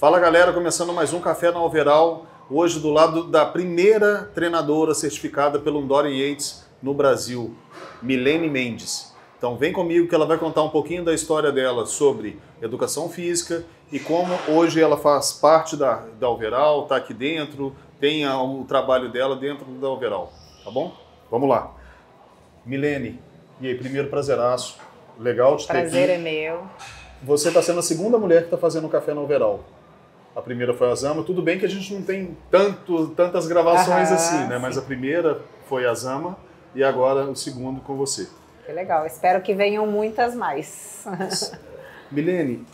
Fala galera, começando mais um Café na Alveral, hoje do lado da primeira treinadora certificada pelo Dorian Yates no Brasil, Milene Mendes. Então vem comigo que ela vai contar um pouquinho da história dela sobre educação física e como hoje ela faz parte da Alveral, está aqui dentro, tem o trabalho dela dentro da Alveral, tá bom? Vamos lá. Milene, e aí, primeiro prazeraço, legal te ter aqui. Prazer é meu. Você está sendo a segunda mulher que está fazendo o Café na Alveral. A primeira foi a Zama. Tudo bem que a gente não tem tantas gravações assim, né? Sim. Mas a primeira foi a Zama e agora o segundo com você. Que legal. Espero que venham muitas mais. Milene,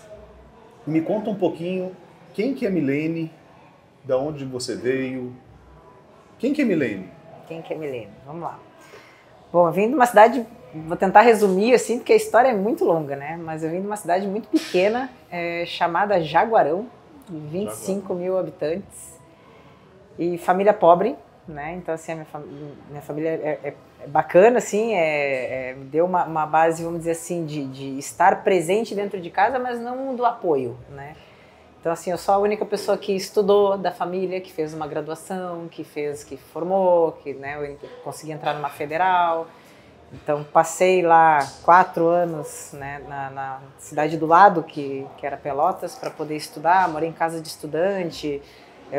me conta um pouquinho quem que é Milene, da onde você veio. Quem que é Milene? Quem que é Milene? Vamos lá. Bom, eu vim de uma cidade, vou tentar resumir assim, porque a história é muito longa, né? Mas eu vim de uma cidade muito pequena, chamada Jaguarão, 25 mil habitantes, e família pobre, né? Então, assim, minha família é bacana, assim, me deu uma base, vamos dizer assim, de estar presente dentro de casa, mas não do apoio, né? Então, assim, eu sou a única pessoa que estudou da família, que fez uma graduação, que formou, né, eu consegui entrar numa federal. Então, passei lá 4 anos, né, na cidade do lado, que era Pelotas, para poder estudar. Morei em casa de estudante,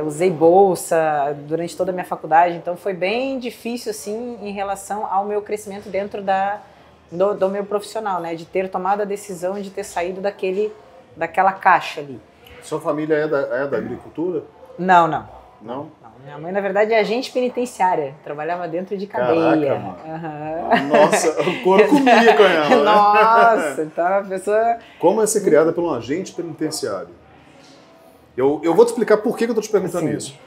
usei bolsa durante toda a minha faculdade. Então, foi bem difícil, assim, em relação ao meu crescimento dentro do meu profissional, né, de ter tomado a decisão de ter saído daquela caixa ali. Sua família é da agricultura? Não. Não? Minha mãe, na verdade, é agente penitenciária. Trabalhava dentro de cadeia. Caraca, mano. Nossa, o couro comia com ela, né? Nossa, então a pessoa... Como é ser criada por um agente penitenciário? Eu vou te explicar por que eu estou te perguntando isso.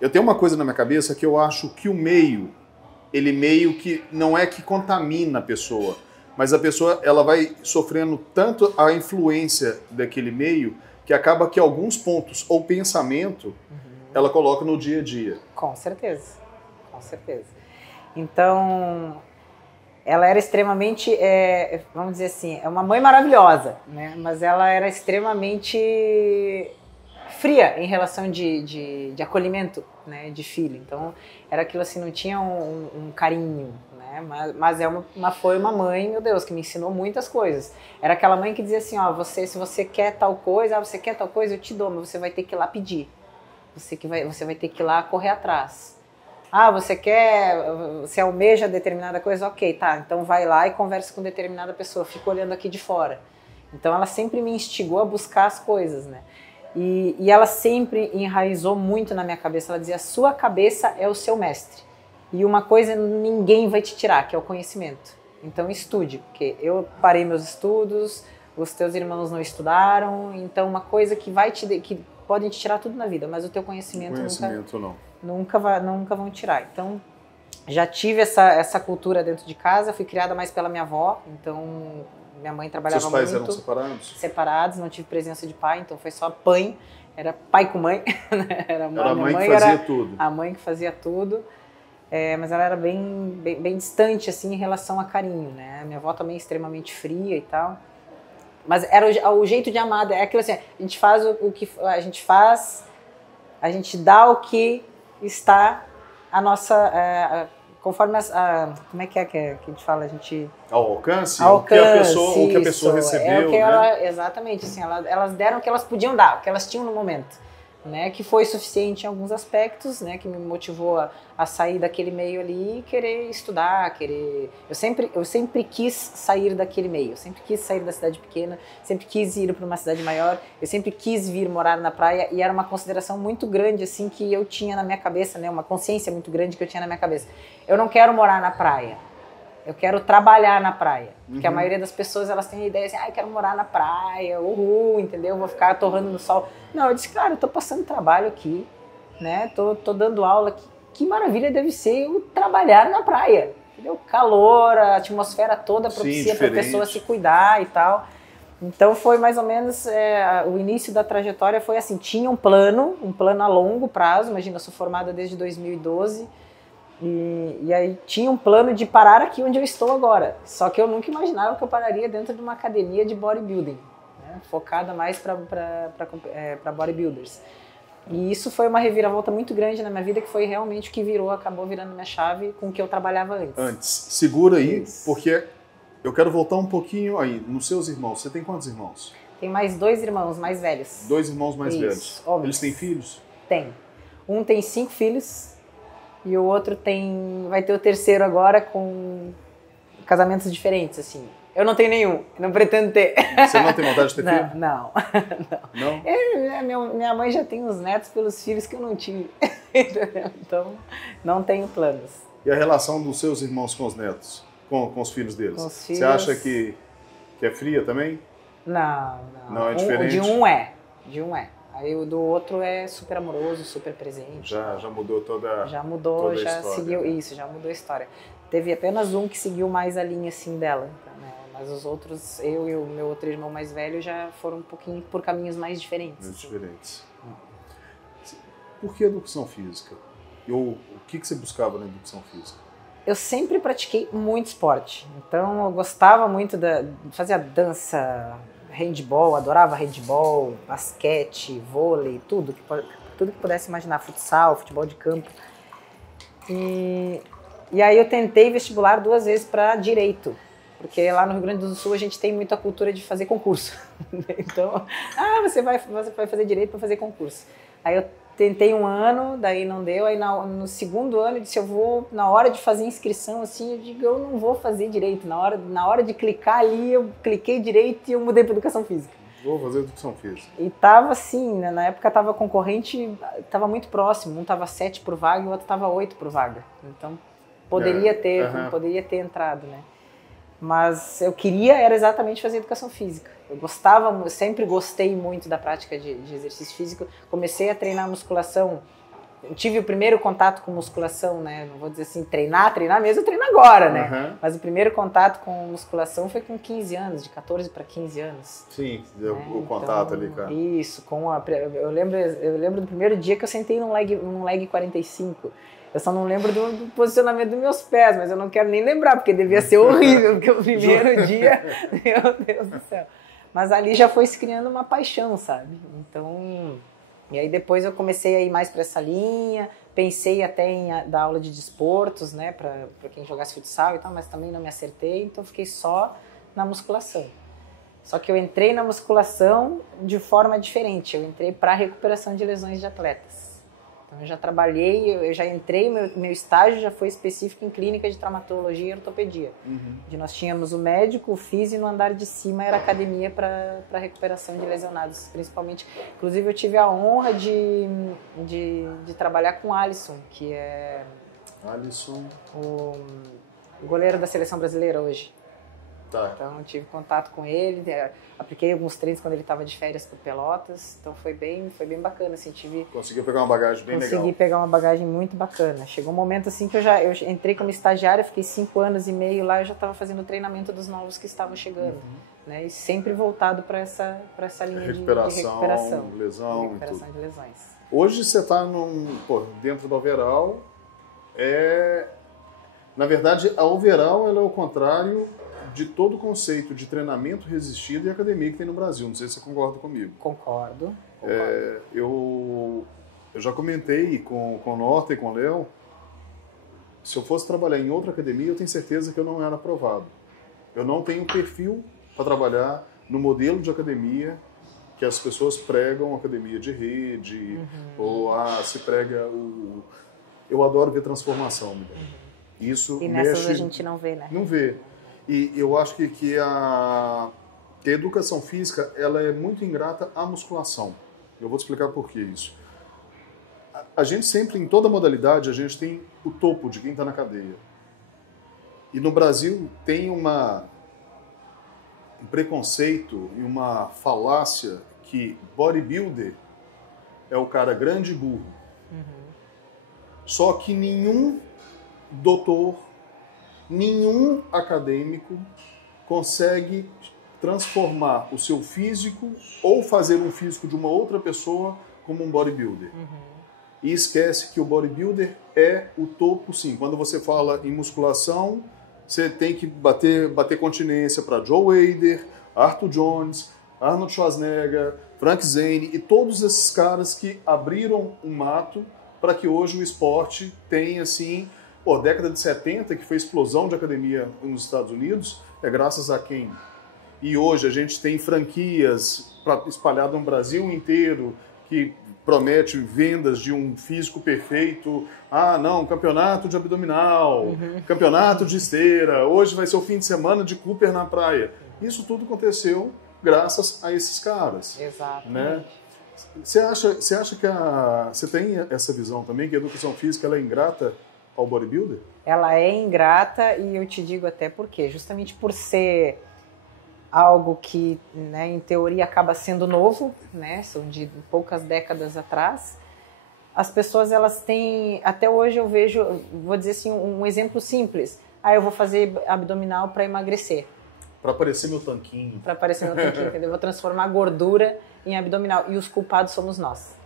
Eu tenho uma coisa na minha cabeça que eu acho que o meio, ele meio que não é que contamina a pessoa, mas a pessoa ela vai sofrendo tanto a influência daquele meio que acaba que alguns pontos ou pensamento ela coloca no dia a dia. Com certeza, com certeza. Então, ela era extremamente, vamos dizer assim, é uma mãe maravilhosa, né? Mas ela era extremamente fria em relação de acolhimento, né, de filho. Então, era aquilo assim, não tinha um carinho, né? Mas foi uma mãe, meu Deus, que me ensinou muitas coisas. Era aquela mãe que dizia assim, ó, se você quer tal coisa, eu te dou, mas você vai ter que ir lá pedir. Você vai ter que ir lá correr atrás. Ah, você almeja determinada coisa? Ok, tá, então vai lá e conversa com determinada pessoa, fica olhando aqui de fora. Então ela sempre me instigou a buscar as coisas, né? E ela sempre enraizou muito na minha cabeça, ela dizia, a sua cabeça é o seu mestre. E uma coisa que ninguém vai te tirar, que é o conhecimento. Então estude, porque eu parei meus estudos, os teus irmãos não estudaram, então uma coisa que podem te tirar tudo na vida, mas o teu conhecimento nunca vão tirar. Então, já tive essa cultura dentro de casa, fui criada mais pela minha avó, então minha mãe trabalhava muito. Seus pais eram separados? Separados, não tive presença de pai, então foi só pai, era pai com mãe. Era a mãe que fazia tudo. A mãe que fazia tudo, mas ela era bem distante assim, em relação a carinho, né? Minha avó também extremamente fria e tal. Mas era o jeito de amar, é aquilo assim, a gente faz o que a gente faz, a gente dá o que está a nossa, conforme como é que a gente fala, a gente... Ao alcance, o que a pessoa recebeu, né? Exatamente, assim, elas deram o que elas podiam dar, o que elas tinham no momento. Né, que foi suficiente em alguns aspectos, né, que me motivou a sair daquele meio ali e querer estudar, Eu sempre quis sair daquele meio, eu sempre quis sair da cidade pequena, sempre quis ir para uma cidade maior, eu sempre quis vir morar na praia e era uma consideração muito grande assim que eu tinha na minha cabeça, né, uma consciência muito grande que eu tinha na minha cabeça. Eu não quero morar na praia. Eu quero trabalhar na praia, porque a maioria das pessoas elas têm a ideia assim, eu quero morar na praia, entendeu? Vou ficar torrando no sol. Não, eu disse, cara, eu tô passando trabalho aqui, né? Tô dando aula aqui. Que maravilha deve ser eu trabalhar na praia, entendeu? Calor, a atmosfera toda propicia para a pessoa se cuidar e tal. Então foi mais ou menos, o início da trajetória foi assim, tinha um plano a longo prazo, imagina, eu sou formada desde 2012, e aí tinha um plano de parar aqui onde eu estou agora, só que eu nunca imaginava que eu pararia dentro de uma academia de bodybuilding, né? né? Focada mais para bodybuilders. E isso foi uma reviravolta muito grande na minha vida, que foi realmente o que acabou virando minha chave com o que eu trabalhava antes. Segura aí, porque eu quero voltar um pouquinho aí, nos seus irmãos. Você tem quantos irmãos? Tem mais 2 irmãos mais velhos. 2 irmãos mais velhos. Homens. Eles têm filhos? Tem. Um tem 5 filhos e o outro vai ter o terceiro agora com casamentos diferentes, assim. Eu não tenho nenhum, não pretendo ter. Você não tem vontade de ter filho? Não. Minha mãe já tem os netos pelos filhos que eu não tive. Então, não tenho planos. E a relação dos seus irmãos com os netos? Com os filhos deles? Com os filhos... Você acha que é fria também? Não. Não é diferente? De um é. Aí o do outro é super amoroso, super presente. Já mudou toda Já mudou, toda já a história. seguiu isso, já mudou a história. Teve apenas um que seguiu mais a linha assim dela, né? Mas os outros, eu e o meu outro irmão mais velho já foram um pouquinho por caminhos mais diferentes. Muito diferentes. Por que educação física? O que você buscava na educação física? Eu sempre pratiquei muito esporte, então eu gostava muito de fazer dança, handball, adorava handball, basquete, vôlei, tudo que pudesse imaginar, futsal, futebol de campo. E aí eu tentei vestibular 2 vezes para direito, porque lá no Rio Grande do Sul a gente tem muita cultura de fazer concurso. Então, você vai fazer direito para fazer concurso. Aí eu tentei 1 ano, daí não deu, aí no segundo ano eu disse, na hora de fazer inscrição, assim, eu digo, eu não vou fazer direito. Na hora de clicar ali, eu cliquei direito e eu mudei para educação física. Vou fazer educação física. E tava assim, né, na época tava concorrente, tava muito próximo, um tava 7 por vaga e o outro tava 8 por vaga. Então poderia ter entrado, né? Mas eu era exatamente fazer educação física. Eu sempre gostei muito da prática de exercício físico. Comecei a treinar musculação. Eu tive o primeiro contato com musculação, né? Não vou dizer assim, treinar mesmo, eu treino agora, né? Mas o primeiro contato com musculação foi com 15 anos, de 14 para 15 anos. Sim, deu o contato ali, cara. Isso, eu lembro do primeiro dia que eu sentei num leg 45. Eu só não lembro do posicionamento dos meus pés, mas eu não quero nem lembrar, porque devia ser horrível, porque o primeiro dia, meu Deus do céu. Mas ali já foi se criando uma paixão, sabe? Então, e aí depois eu comecei a ir mais para essa linha, pensei até em dar aula de desportos, né, para quem jogasse futsal e tal, mas também não me acertei, então fiquei só na musculação. Só que eu entrei na musculação de forma diferente, eu entrei para recuperação de lesões de atletas. Então eu já trabalhei, eu já entrei, meu estágio já foi específico em clínica de traumatologia e ortopedia. Onde nós tínhamos o médico, o físio, e no andar de cima era academia para recuperação de lesionados, principalmente. Inclusive eu tive a honra de trabalhar com o Alisson, que é o goleiro da seleção brasileira hoje. Tá. Então eu tive contato com ele, apliquei alguns treinos quando ele estava de férias por Pelotas, então foi bem bacana, assim, Conseguiu pegar uma bagagem bem legal. Consegui pegar uma bagagem muito bacana. Chegou um momento assim que eu entrei como estagiária, fiquei 5 anos e meio lá, eu já estava fazendo o treinamento dos novos que estavam chegando, né? E sempre voltado para essa linha de recuperação, lesão e tudo. De lesões. Hoje você está dentro do overall, na verdade a overall ela é o contrário de todo o conceito de treinamento resistido e academia que tem no Brasil. Não sei se você concorda comigo. Concordo. Eu já comentei com o Norton e com o Léo, se eu fosse trabalhar em outra academia, eu tenho certeza que eu não era aprovado. Eu não tenho perfil para trabalhar no modelo de academia que as pessoas pregam, academia de rede, ou se prega o... Eu adoro ver transformação. Isso e nessas a gente não vê, né? Não vê. E eu acho que a educação física ela é muito ingrata à musculação. Eu vou te explicar por que isso. A gente sempre, em toda modalidade, a gente tem o topo de quem está na cadeia. E no Brasil tem um preconceito e uma falácia que bodybuilder é o cara grande e burro. Só que nenhum doutor, nenhum acadêmico consegue transformar o seu físico ou fazer um físico de uma outra pessoa como um bodybuilder. E esquece que o bodybuilder é o topo, sim. Quando você fala em musculação, você tem que bater continência para Joe Weider, Arthur Jones, Arnold Schwarzenegger, Frank Zane e todos esses caras que abriram um mato para que hoje o esporte tenha, assim, década de 70, que foi a explosão de academia nos Estados Unidos, é graças a quem? E hoje a gente tem franquias espalhadas no Brasil inteiro que promete vendas de um físico perfeito. Ah, não, campeonato de abdominal, campeonato de esteira, hoje vai ser o fim de semana de Cooper na praia. Isso tudo aconteceu graças a esses caras. Exato. Né? Você acha que você tem essa visão também, que a educação física ela é ingrata ao bodybuilder? Ela é ingrata e eu te digo até por quê. Justamente por ser algo que, né, em teoria acaba sendo novo, né, são de poucas décadas atrás, as pessoas elas têm, até hoje eu vejo, vou dizer assim, um exemplo simples. Eu vou fazer abdominal para emagrecer. Para aparecer meu tanquinho. Para aparecer meu tanquinho, entendeu? Eu vou transformar gordura em abdominal. E os culpados somos nós.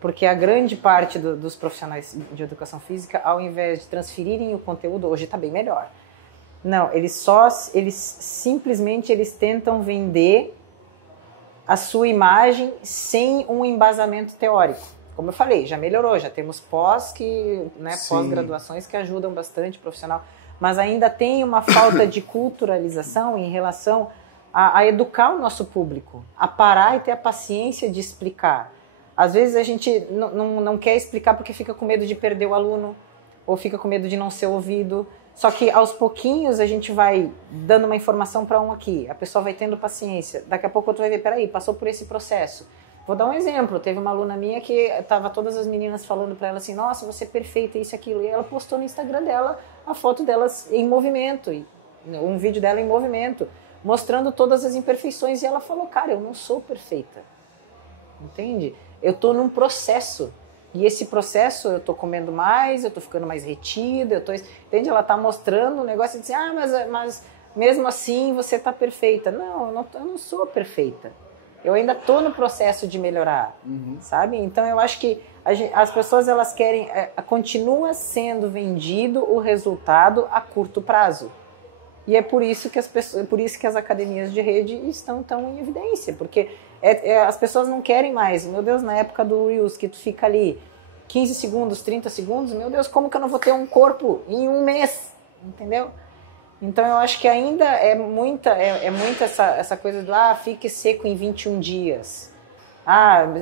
Porque a grande parte dos profissionais de educação física, ao invés de transferirem o conteúdo, hoje está bem melhor. Não, eles simplesmente tentam vender a sua imagem sem um embasamento teórico. Como eu falei, já melhorou, já temos pós-graduações que ajudam bastante o profissional. Mas ainda tem uma falta de culturalização em relação a educar o nosso público, a parar e ter a paciência de explicar. Às vezes a gente não quer explicar porque fica com medo de perder o aluno, ou fica com medo de não ser ouvido. Só que aos pouquinhos a gente vai dando uma informação para um aqui, a pessoa vai tendo paciência. Daqui a pouco tu vai ver, peraí, passou por esse processo. Vou dar um exemplo, teve uma aluna minha que estava todas as meninas falando para ela assim, nossa, você é perfeita, isso e aquilo. E ela postou no Instagram dela a foto delas em movimento, um vídeo dela em movimento, mostrando todas as imperfeições. E ela falou, cara, eu não sou perfeita, entende? Eu estou num processo. E esse processo, eu estou comendo mais, eu estou ficando mais retida, entende? Ela está mostrando um negócio e diz, mas mesmo assim você está perfeita. Não, eu não sou perfeita. Eu ainda estou no processo de melhorar, sabe? Então eu acho que as pessoas elas querem, continua sendo vendido o resultado a curto prazo. E é por isso que as academias de rede estão tão em evidência, porque as pessoas não querem mais. Meu Deus, na época do Reels, que tu fica ali 15 segundos, 30 segundos, meu Deus, como que eu não vou ter um corpo em um mês? Entendeu? Então eu acho que ainda é muita essa coisa do fique seco em 21 dias.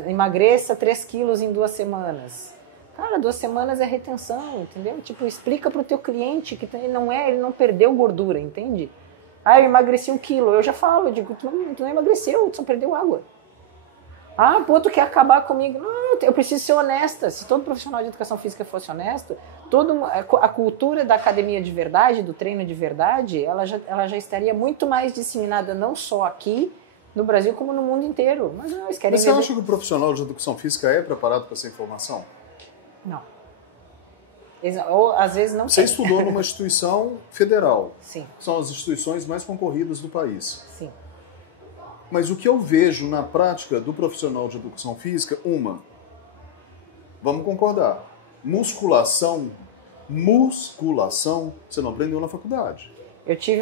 Emagreça 3 quilos em 2 semanas. Cara, 2 semanas é retenção, entendeu? Tipo, explica pro teu cliente que ele não perdeu gordura, entende? Eu emagreci 1 quilo. Eu já falo, eu digo, tu não emagreceu, tu só perdeu água. Tu quer acabar comigo? Não, eu preciso ser honesta. Se todo profissional de educação física fosse honesto, a cultura da academia de verdade, do treino de verdade, ela já estaria muito mais disseminada, não só aqui no Brasil, como no mundo inteiro. Mas não, eles querem... Mas você acha que o profissional de educação física é preparado para essa informação? Não. Ou às vezes não. Você estudou numa instituição federal. Sim. São as instituições mais concorridas do país. Sim. Mas o que eu vejo na prática do profissional de educação física, vamos concordar, musculação, você não aprendeu na faculdade.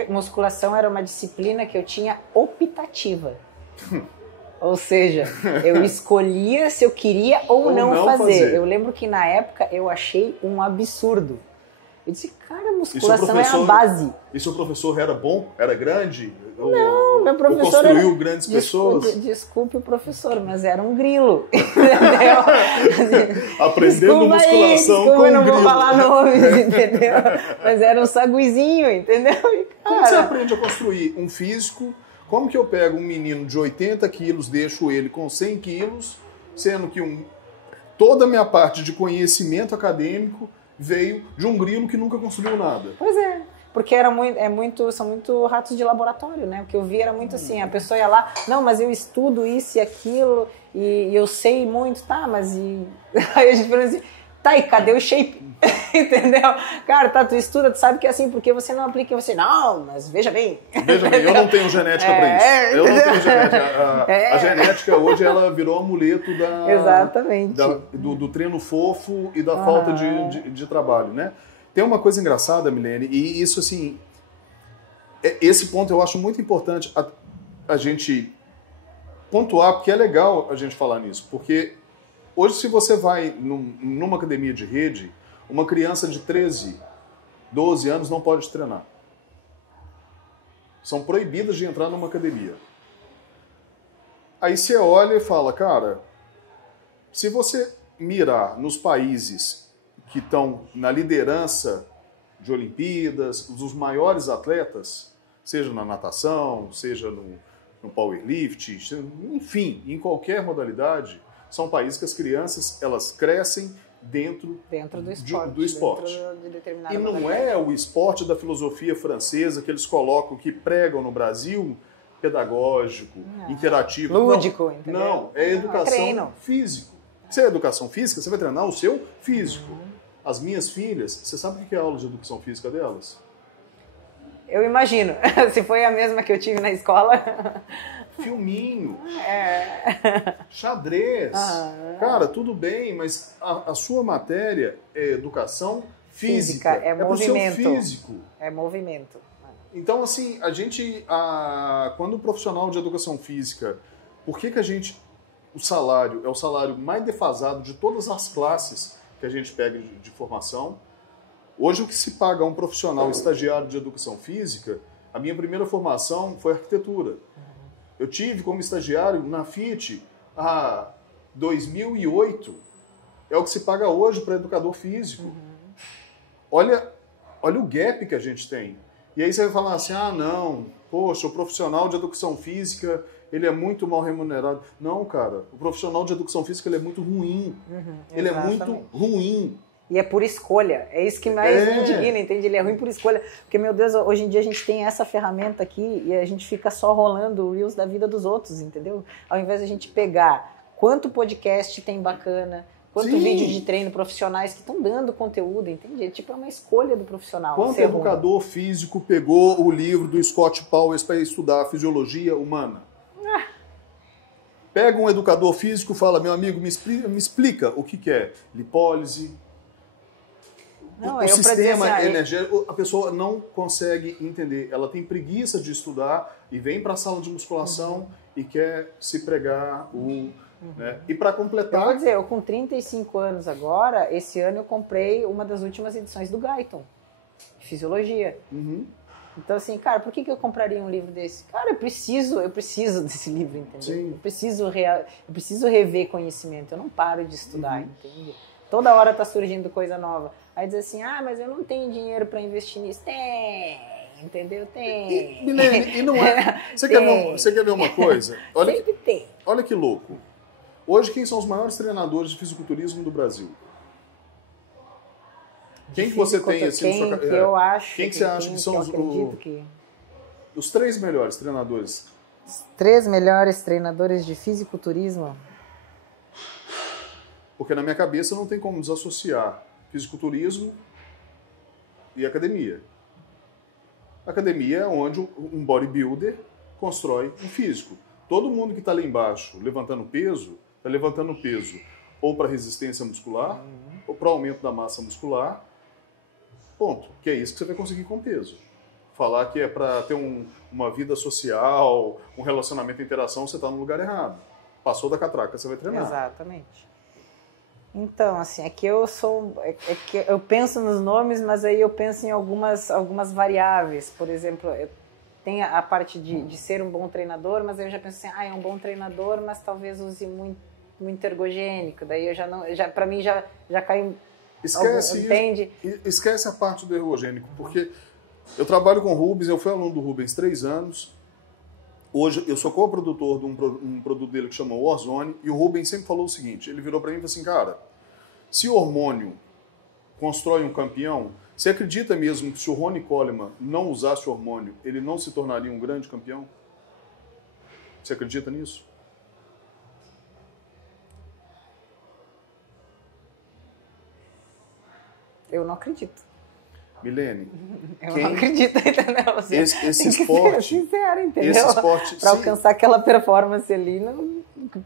Musculação era uma disciplina que eu tinha optativa. Ou seja, eu escolhia se eu queria ou não fazer. Eu lembro que na época eu achei um absurdo. Eu disse, cara, musculação é a base. E seu professor era bom? Era grande? Não, meu professor construiu grandes pessoas? Desculpe o professor, mas era um grilo. Entendeu? Aprendendo musculação com um grilo. Eu não vou falar nomes, entendeu? Mas era um saguizinho, entendeu? E, cara, como você aprende a construir um físico? Como que eu pego um menino de 80 quilos, deixo ele com 100 quilos, sendo que toda a minha parte de conhecimento acadêmico veio de um grilo que nunca construiu nada? Pois é, porque são muito ratos de laboratório, né? O que eu vi era muito assim, a pessoa ia lá, não, mas eu estudo isso e aquilo, e eu sei muito, tá, mas aí a gente falou assim, tá, e cadê o shape? Entendeu? Cara, tu estuda, tu sabe que é assim, porque você não aplica, você, não, mas veja bem. Veja bem, eu não tenho genética para isso. Eu não tenho genética. A genética hoje, ela virou amuleto exatamente. Do treino fofo e da falta de trabalho, né? Tem uma coisa engraçada, Milene, e isso, assim, esse ponto eu acho muito importante a gente pontuar, porque é legal a gente falar nisso, porque hoje se você vai numa academia de rede, uma criança de 13, 12 anos não pode treinar. São proibidas de entrar numa academia. Aí você olha e fala, cara, se você mirar nos países que estão na liderança de Olimpíadas, os maiores atletas, seja na natação, seja no powerlifting, enfim, em qualquer modalidade, são países que as crianças elas crescem dentro do esporte. Dentro e não é o esporte da filosofia francesa que eles colocam, que pregam no Brasil, pedagógico, interativo. Lúdico, não, entendeu? Não, é educação física. Se é educação física, você vai treinar o seu físico. As minhas filhas, você sabe o que é a aula de educação física delas? Eu imagino. Se foi a mesma que eu tive na escola. Filminho. Xadrez. Cara, tudo bem, mas a sua matéria é educação física. É movimento. Pro seu físico. É movimento. Então, assim, quando o profissional de educação física, por que a gente, o salário é o salário mais defasado de todas as classes que a gente pega de formação? Hoje, o que se paga a um profissional estagiário de educação física, a minha primeira formação foi arquitetura. Eu tive como estagiário na FIT a 2008. É o que se paga hoje para educador físico. Olha o gap que a gente tem. E aí você vai falar assim, não, poxa, o profissional de educação física, ele é muito mal remunerado. Não, cara, o profissional de educação física, ele é muito ruim. Ele é muito ruim. E é por escolha. É isso que mais me indigna, entende? Ele é ruim por escolha. Porque, meu Deus, hoje em dia a gente tem essa ferramenta aqui e a gente fica só rolando o Reels da vida dos outros, entendeu? Ao invés de a gente pegar quanto podcast tem bacana, quanto vídeo de treino profissionais que estão dando conteúdo, entende? É uma escolha do profissional. Quanto educador físico pegou o livro do Scott Powers para estudar a fisiologia humana? Pega um educador físico e fala, meu amigo, me explica o que é lipólise, o sistema energético. A pessoa não consegue entender. Ela tem preguiça de estudar e vem para a sala de musculação e quer se pregar né? E para completar... Eu vou dizer, eu com 35 anos agora, esse ano eu comprei uma das últimas edições do Guyton, Fisiologia. Então, assim, cara, por que eu compraria um livro desse? Cara, eu preciso desse livro, entendeu? Sim. Eu preciso rever conhecimento, eu não paro de estudar, entende? Toda hora tá surgindo coisa nova. Aí diz assim, mas eu não tenho dinheiro para investir nisso. Tem, entendeu? Tem. Milene, e não é... Você quer ver uma coisa? Sempre tem. Olha que louco. Hoje, quem são os maiores treinadores de fisiculturismo do Brasil? Quem que você tem assim na sua carreira? Eu acho. Quem que você acha que são os 3 melhores treinadores? Os 3 melhores treinadores de fisiculturismo? Porque na minha cabeça não tem como desassociar fisiculturismo e academia. Academia é onde um bodybuilder constrói um físico. Todo mundo que está lá embaixo levantando peso, está levantando peso ou para resistência muscular, ou para aumento da massa muscular, ponto. Que é isso que você vai conseguir com peso. Falar que é para ter uma vida social, um relacionamento e interação, você está no lugar errado. Passou da catraca, você vai treinar. Exatamente. Então, assim, aqui eu que eu penso nos nomes, mas aí eu penso em algumas variáveis. Por exemplo, tem a parte de ser um bom treinador, mas eu já penso assim, é um bom treinador, mas talvez use muito ergogênico. Daí eu para mim já cai. Esquece a parte do ergogênico, porque eu trabalho com o Rubens, eu fui aluno do Rubens 3 anos. Hoje eu sou coprodutor de um produto dele que chama Warzone, e o Rubens sempre falou o seguinte, ele virou para mim e falou assim, cara, se o hormônio constrói um campeão, você acredita mesmo que se o Ronnie Coleman não usasse o hormônio, ele não se tornaria um grande campeão? Você acredita nisso? Eu não acredito. Milene, Eu não acredito, entendeu? Você esse tem que esporte, ser sincero, entendeu? esse esporte, para alcançar aquela performance ali,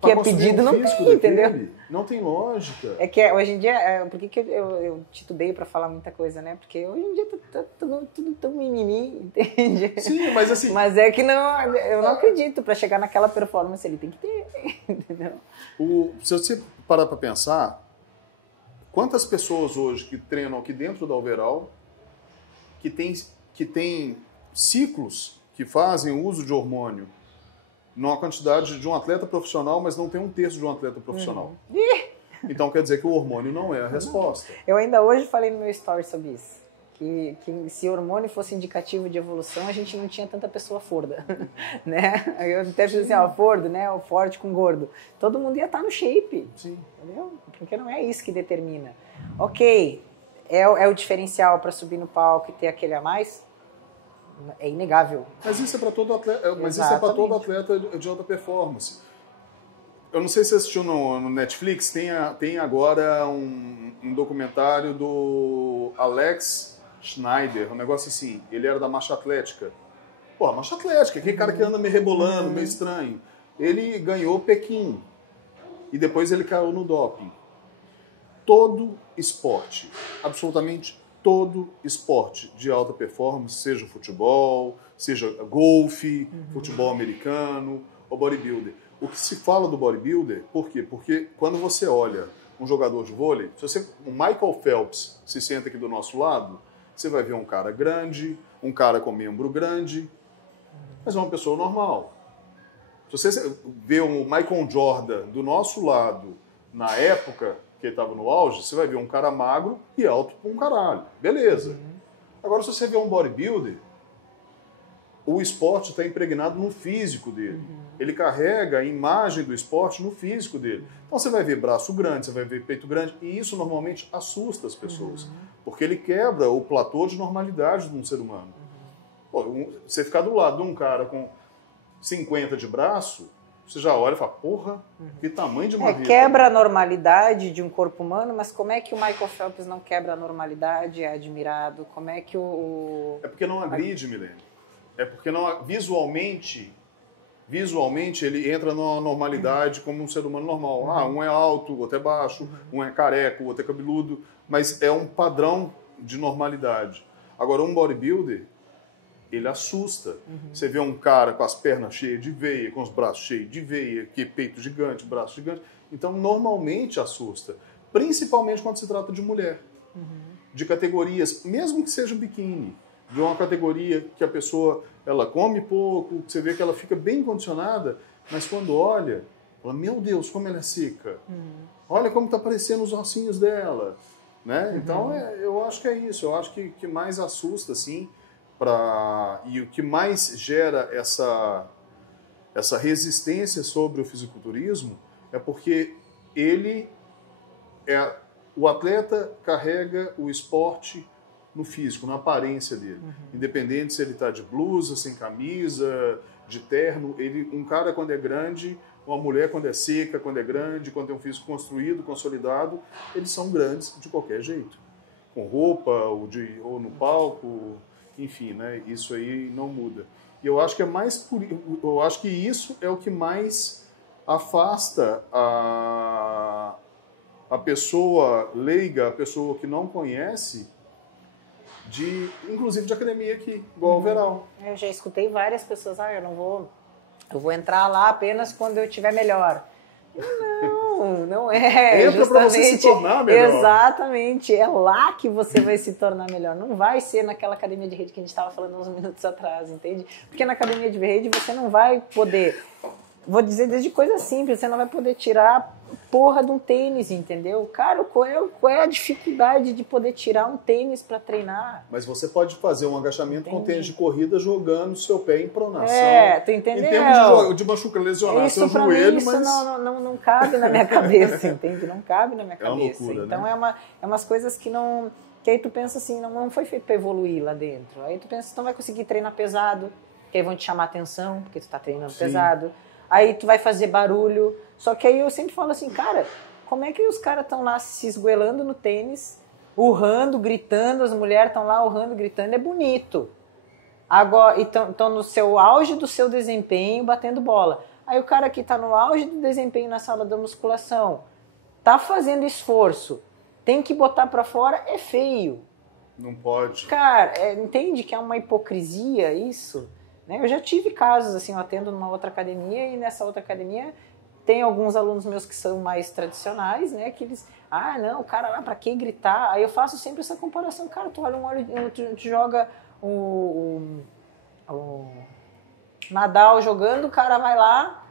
que é pedido, não tem, entendeu? Não tem lógica. É que hoje em dia, por que eu titubeio para falar muita coisa, né? Porque hoje em dia tá tudo tão mimimi, entende? Sim, mas assim... Mas é que eu não acredito, para chegar naquela performance ele tem que ter, entendeu? Se você parar para pensar, quantas pessoas hoje que treinam aqui dentro da Overall que tem ciclos que fazem uso de hormônio numa quantidade de um atleta profissional, mas não tem um terço de um atleta profissional. Então quer dizer que o hormônio não é a resposta. Eu ainda hoje falei no meu story sobre isso. Que se hormônio fosse indicativo de evolução, a gente não tinha tanta pessoa forda, né? Eu até fiz assim, ó, fordo, né? O forte com gordo. Todo mundo ia estar no shape, Sim. Entendeu? Porque não é isso que determina. Ok, é o diferencial para subir no palco e ter aquele a mais? É inegável. Mas isso é para todo atleta, todo atleta de alta performance. Eu não sei se você assistiu no Netflix, tem agora um documentário do Alex Schneider, um negócio assim. Ele era da marcha atlética. Pô, marcha atlética, aquele cara que anda meio rebolando, meio estranho. Ele ganhou Pequim e depois ele caiu no doping. Todo esporte, absolutamente todo esporte de alta performance, seja futebol, seja golfe, futebol americano ou bodybuilder. O que se fala do bodybuilder, por quê? Porque quando você olha um jogador de vôlei, o Michael Phelps se senta aqui do nosso lado, você vai ver um cara grande, um cara com membro grande, mas é uma pessoa normal. Se você vê o Michael Jordan do nosso lado, na época que ele estava no auge, você vai ver um cara magro e alto pra um caralho. Beleza. Agora, se você vê um bodybuilder, o esporte está impregnado no físico dele. Ele carrega a imagem do esporte no físico dele. Então você vai ver braço grande, você vai ver peito grande, e isso normalmente assusta as pessoas. Porque ele quebra o platô de normalidade de um ser humano. Pô, você ficar do lado de um cara com 50 de braço, você já olha e fala, porra, que tamanho de marreta. Quebra a normalidade de um corpo humano, mas como é que o Michael Phelps não quebra a normalidade, é admirado? Como é que É porque não agride, Milene. É porque não, visualmente ele entra na normalidade como um ser humano normal. Ah, um é alto, o outro é baixo, um é careca, o outro é cabeludo, mas é um padrão de normalidade. Agora, um bodybuilder, ele assusta. Você vê um cara com as pernas cheias de veia, com os braços cheios de veia, que peito gigante, braço gigante. Então, normalmente assusta. Principalmente quando se trata de mulher. De categorias, mesmo que seja biquíni. De uma categoria que a pessoa ela come pouco, que você vê que ela fica bem condicionada, mas quando olha, fala, meu Deus, como ela é seca. Olha como está aparecendo os ossinhos dela. Né? Então, eu acho que é isso. Eu acho que mais assusta, assim, e o que mais gera essa resistência sobre o fisiculturismo é porque o atleta carrega o esporte no físico, na aparência dele. Independente se ele está de blusa, sem camisa, de terno. Um cara, quando é grande, uma mulher, quando é seca, quando é grande, quando tem um físico construído, consolidado, eles são grandes de qualquer jeito. Com roupa, ou no palco, enfim, né? Isso aí não muda. E eu acho que eu acho que isso é o que mais afasta a pessoa leiga, a pessoa que não conhece, inclusive de academia aqui, igual ao Overall. Eu já escutei várias pessoas, eu vou entrar lá apenas quando eu estiver melhor. Não é. Entra para você se tornar melhor. Exatamente, é lá que você vai se tornar melhor. Não vai ser naquela academia de rede que a gente estava falando uns minutos atrás, entende? Porque na academia de rede você não vai poder, vou dizer desde coisa simples, você não vai poder tirar porra de um tênis, entendeu? Cara, qual é a dificuldade de poder tirar um tênis para treinar? Mas você pode fazer um agachamento com tênis de corrida jogando seu pé em pronação. Tu entendeu? Em termos de machucar, lesionar seu joelho, isso mas... não cabe na minha cabeça, entende? Não cabe na minha cabeça. Loucura, então né? é umas coisas que não... Que aí tu pensa assim, não foi feito para evoluir lá dentro. Aí tu pensa, tu não vai conseguir treinar pesado, que aí vão te chamar atenção, porque tu tá treinando pesado. Aí tu vai fazer barulho. Só que aí eu sempre falo assim, cara, como é que os caras estão lá se esgoelando no tênis urrando, gritando, as mulheres estão lá urrando, gritando, é bonito. Agora, estão no seu auge do seu desempenho, batendo bola. Aí o cara que está no auge do desempenho na sala da musculação, tá fazendo esforço, tem que botar para fora, é feio. Não pode. Cara, entende que é uma hipocrisia isso? Né? Eu já tive casos, assim, eu atendo numa outra academia e nessa outra academia tem alguns alunos meus que são mais tradicionais, né? Que eles, não, o cara lá, pra que gritar? Aí eu faço sempre essa comparação. Cara, tu olha tu joga o Nadal jogando, o cara vai lá,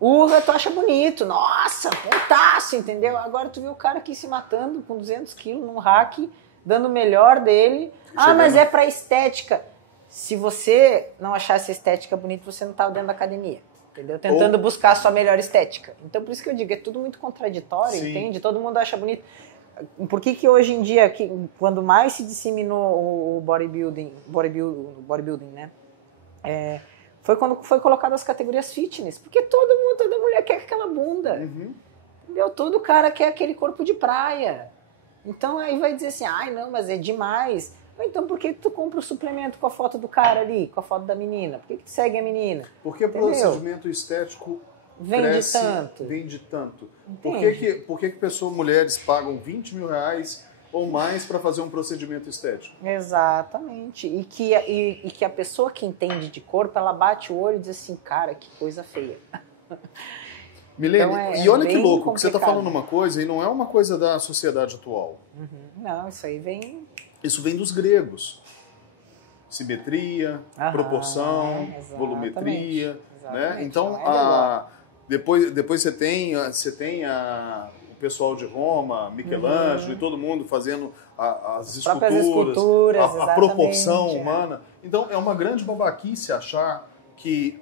urra, tu acha bonito, nossa, pontaço, entendeu? Agora tu vê o cara aqui se matando com 200 quilos num hack, dando o melhor dele. Mas é pra estética. Se você não achasse a estética bonita, você não estava dentro da academia, entendeu? Tentando buscar a sua melhor estética. Então, por isso que eu digo, é tudo muito contraditório, Sim. Entende? Todo mundo acha bonito. Por que hoje em dia, quando mais se disseminou o bodybuilding, né? Foi quando foi colocado as categorias fitness. Porque toda mulher quer aquela bunda. Uhum. Entendeu? Todo cara quer aquele corpo de praia. Então, aí vai dizer assim, não, mas é demais. Então por que tu compra o suplemento com a foto do cara ali, com a foto da menina? Por que tu segue a menina? Porque o procedimento estético vende tanto. Por que mulheres pagam 20 mil reais ou mais para fazer um procedimento estético? Exatamente. E que a pessoa que entende de corpo, ela bate o olho e diz assim, cara, que coisa feia. Milene, então e olha que louco, complicado. que você está falando uma coisa e não é uma coisa da sociedade atual. Uhum. Não, isso aí vem... Isso vem dos gregos. Simetria, proporção, volumetria. Né? Então, depois você tem o pessoal de Roma, Michelangelo e todo mundo fazendo as esculturas, a proporção humana. Então, é uma grande babaquice achar que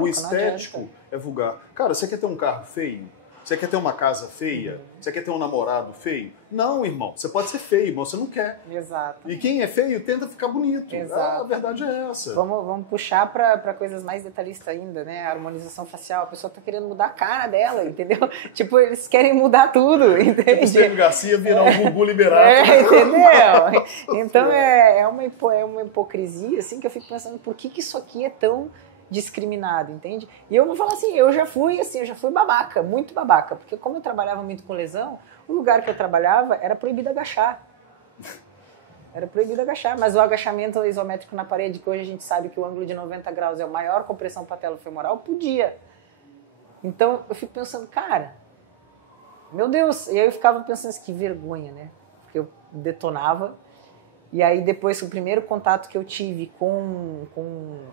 o estético é vulgar. Cara, você quer ter um carro feio? Você quer ter uma casa feia? Você quer ter um namorado feio? Não, irmão. Você pode ser feio, mas você não quer. Exato. E quem é feio tenta ficar bonito. Exato. A verdade é essa. Vamos puxar para coisas mais detalhistas ainda, né? A harmonização facial. A pessoa tá querendo mudar a cara dela, entendeu? Tipo, eles querem mudar tudo, entende? Tipo o Steve Garcia virar um Gugu liberado. Entendeu? Então é uma hipocrisia, assim, que eu fico pensando, por que isso aqui é tão discriminado, entende? E eu vou falar assim, eu já fui babaca, muito babaca, porque como eu trabalhava muito com lesão, o lugar que eu trabalhava era proibido agachar. Era proibido agachar, mas o agachamento isométrico na parede, que hoje a gente sabe que o ângulo de 90 graus é a maior compressão patelofemoral, podia. Então eu fico pensando, cara, meu Deus, e aí eu ficava pensando assim, que vergonha, né? Porque eu detonava. E aí depois o primeiro contato que eu tive com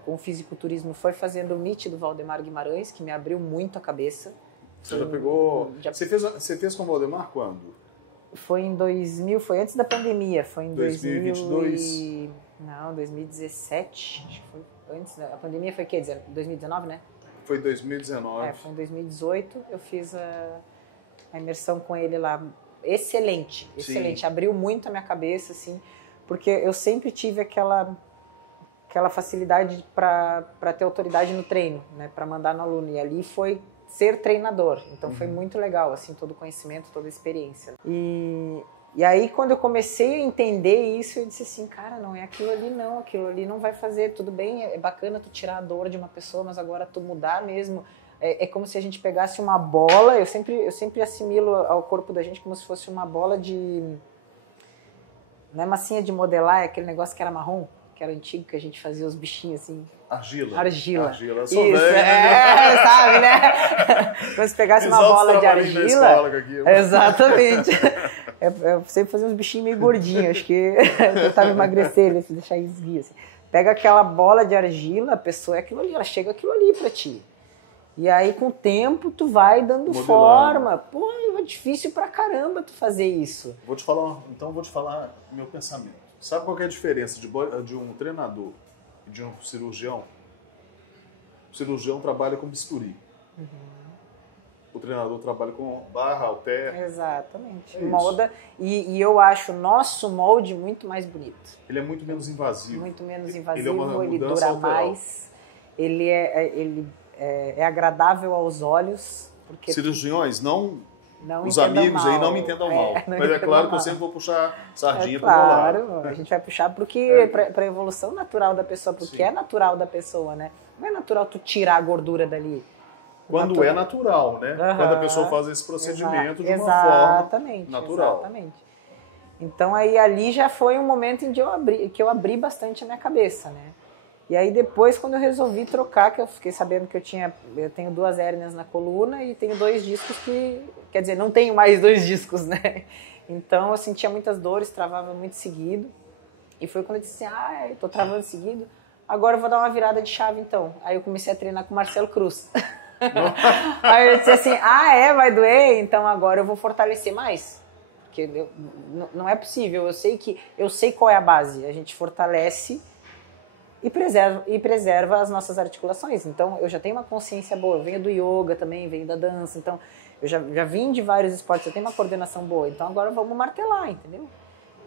o fisiculturismo foi fazendo o Meet do Valdemar Guimarães, que me abriu muito a cabeça. Você já pegou... Você fez com o Valdemar quando? Foi em 2000, foi antes da pandemia, foi em 2022? Não, 2017, acho que foi antes da... A pandemia foi o quê? 2019, né? Foi 2019. Foi em 2018, eu fiz a imersão com ele lá. Excelente, excelente. Sim. Abriu muito a minha cabeça, assim, porque eu sempre tive aquela facilidade para ter autoridade no treino, né, para mandar no aluno. E ali foi ser treinador. Então foi muito legal, assim, todo o conhecimento, toda a experiência. E aí quando eu comecei a entender isso, eu disse assim, cara, não é aquilo ali não vai fazer. Tudo bem, é bacana tu tirar a dor de uma pessoa, mas agora tu mudar mesmo. É como se a gente pegasse uma bola, eu sempre assimilo ao corpo da gente como se fosse uma bola de... Não é massinha de modelar, é aquele negócio que era marrom, que era antigo, que a gente fazia os bichinhos assim. Argila. Eu sou isso, velho. Sabe, né? Como se pegasse uma bola de argila. Exatamente. Eu sempre fazia uns bichinhos meio gordinhos, acho que eu tava emagrecendo, deixar esguio assim. Pega aquela bola de argila, a pessoa é aquilo ali, ela chega aquilo ali pra ti. E aí, com o tempo, tu vai dando forma. Pô, é difícil pra caramba tu fazer isso. Vou te falar meu pensamento. Sabe qual que é a diferença de um treinador e de um cirurgião? O cirurgião trabalha com bisturi. Uhum. O treinador trabalha com barra, halter. Exatamente. Molda. E eu acho o nosso molde muito mais bonito. Ele é muito menos invasivo. Muito menos invasivo, ele dura mais. Ele é agradável aos olhos. Porque cirurgiões, não Não Os entendam amigos mal. aí não me entendam mal. Não Mas é claro mal. que eu sempre vou puxar sardinha pro meu lado. Claro, a gente vai puxar porque para a evolução natural da pessoa, porque Sim. é natural da pessoa, né? Não é natural tu tirar a gordura dali. Quando é natural, né? Aham. Quando a pessoa faz esse procedimento de uma Exatamente, forma natural. Exatamente. Então aí ali já foi um momento em que eu abri bastante a minha cabeça, né? E aí depois quando eu resolvi trocar, que eu fiquei sabendo que eu tenho 2 hérnias na coluna e tenho 2 discos quer dizer, não tenho mais 2 discos, né? Então eu sentia muitas dores, travava muito seguido. E foi quando eu disse assim, eu tô travando seguido, agora eu vou dar uma virada de chave então. Aí eu comecei a treinar com o Marcelo Cruz. Aí eu disse assim, vai doer? Então agora eu vou fortalecer mais. Porque não é possível, eu sei qual é a base. A gente fortalece e preserva as nossas articulações. Então eu já tenho uma consciência boa, eu venho do yoga também, venho da dança, então eu já vim de vários esportes, eu tenho uma coordenação boa. Então agora vamos martelar, entendeu?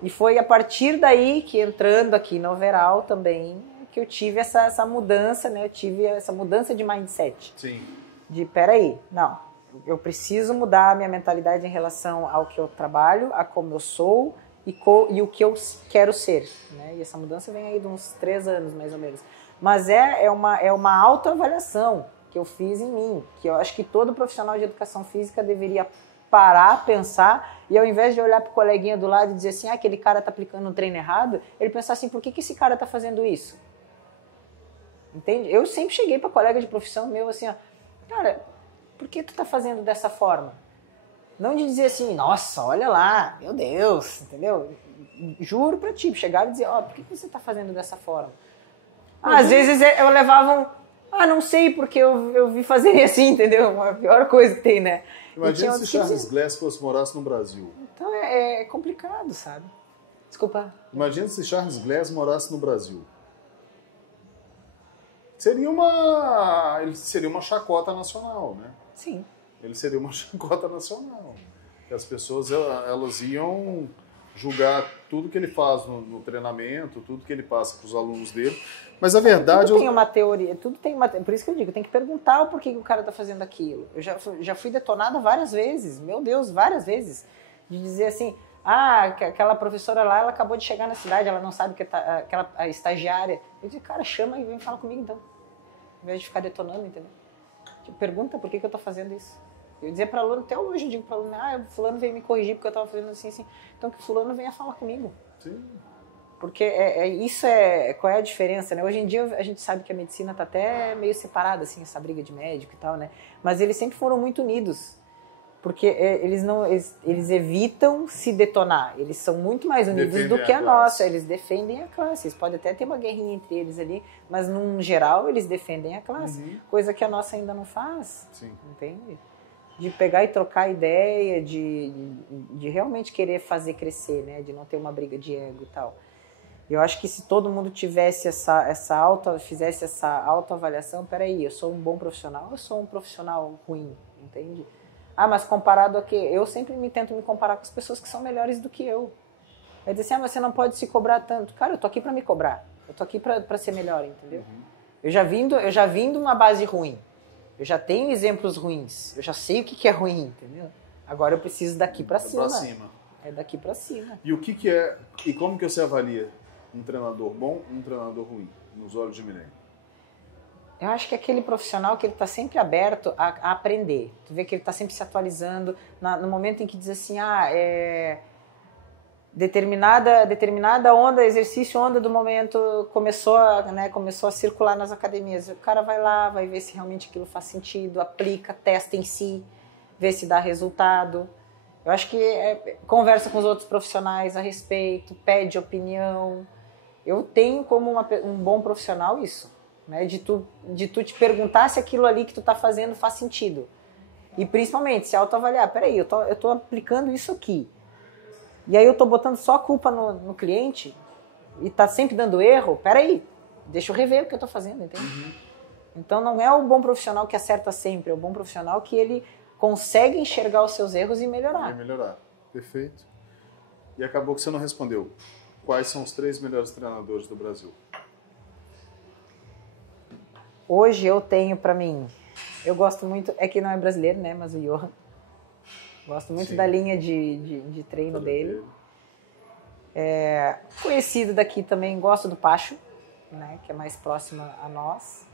E foi a partir daí que entrando aqui no overall também, que eu tive essa mudança, né? Eu tive essa mudança de mindset. Sim. De, peraí, não, eu preciso mudar a minha mentalidade em relação ao que eu trabalho, a como eu sou e o que eu quero ser, né? E essa mudança vem aí de uns 3 anos, mais ou menos. Mas é uma autoavaliação que eu fiz em mim, que eu acho que todo profissional de educação física deveria parar, pensar, e ao invés de olhar pro coleguinha do lado e dizer assim, aquele cara tá aplicando um treino errado, ele pensar assim, por que esse cara tá fazendo isso? Entende? Eu sempre cheguei para colega de profissão meu assim, cara, por que tu tá fazendo dessa forma? Não de dizer assim, nossa, olha lá, meu Deus, entendeu? Juro pra ti, chegava e dizia, por que você tá fazendo dessa forma? Às vezes eu levava não sei, porque eu vi fazerem assim, entendeu? A pior coisa que tem, né? Imagina se Charles Glass morasse no Brasil. Então é complicado, sabe? Desculpa. Imagina se Charles Glass morasse no Brasil. Seria uma chacota nacional, né? Sim. Ele seria uma chacota nacional. E as pessoas elas iam julgar tudo que ele faz no treinamento, tudo que ele passa para os alunos dele. Mas a verdade... Tudo tem uma teoria, por isso que eu digo, tem que perguntar o porquê que o cara está fazendo aquilo. Eu já fui detonada várias vezes, meu Deus, várias vezes, de dizer assim, aquela professora lá, ela acabou de chegar na cidade, ela não sabe que a estagiária. Eu disse, cara, chama e vem falar comigo então, ao invés de ficar detonando, entendeu? Tipo, pergunta por que eu estou fazendo isso. Eu dizia para aluno, até hoje eu digo para aluno, fulano veio me corrigir porque eu estava fazendo assim, então que fulano venha falar comigo. Sim. Porque qual é a diferença, né? Hoje em dia a gente sabe que a medicina está até meio separada, assim, essa briga de médico e tal, né? Mas eles sempre foram muito unidos, porque eles evitam se detonar, eles são muito mais unidos Defendem do que a classe. nossa, eles defendem a classe, eles podem até ter uma guerrinha entre eles ali, mas num geral eles defendem a classe, coisa que a nossa ainda não faz, Sim. entende? De pegar e trocar ideia, de realmente querer fazer crescer, né? De não ter uma briga de ego e tal. Eu acho que se todo mundo tivesse fizesse essa autoavaliação, peraí, eu sou um bom profissional ou eu sou um profissional ruim, entende? Mas comparado a quê? Eu sempre tento me comparar com as pessoas que são melhores do que eu. É dizer assim, mas você não pode se cobrar tanto. Cara, eu tô aqui pra me cobrar. Eu tô aqui pra ser melhor, entendeu? Eu já vim de uma base ruim. Eu já tenho exemplos ruins. Eu já sei o que é ruim, entendeu? Agora eu preciso daqui pra cima. É daqui pra cima. E o que é... E como que você avalia um treinador bom e um treinador ruim, nos olhos de Milene? Eu acho que é aquele profissional que ele está sempre aberto a aprender. Tu vê que ele está sempre se atualizando. No momento em que diz assim, determinada onda, exercício, onda do momento começou a circular nas academias. O cara vai lá, vai ver se realmente aquilo faz sentido, aplica, testa em si, vê se dá resultado. Eu acho que conversa com os outros profissionais a respeito, pede opinião. Eu tenho como um bom profissional isso, né? De tu te perguntar se aquilo ali que tu tá fazendo faz sentido. E principalmente se autoavaliar. Peraí, eu tô aplicando isso aqui. E aí eu tô botando só a culpa no cliente e tá sempre dando erro. Peraí, deixa eu rever o que eu tô fazendo, entende? Então não é o bom profissional que acerta sempre, é o bom profissional que ele consegue enxergar os seus erros e melhorar. Perfeito. E acabou que você não respondeu. Quais são os 3 melhores treinadores do Brasil? Hoje eu tenho pra mim, eu gosto muito, é que não é brasileiro, né, mas o Johan. Gosto muito Sim. da linha de treino dele. Conhecido daqui também, gosto do Pacho, né, que é mais próximo a nós.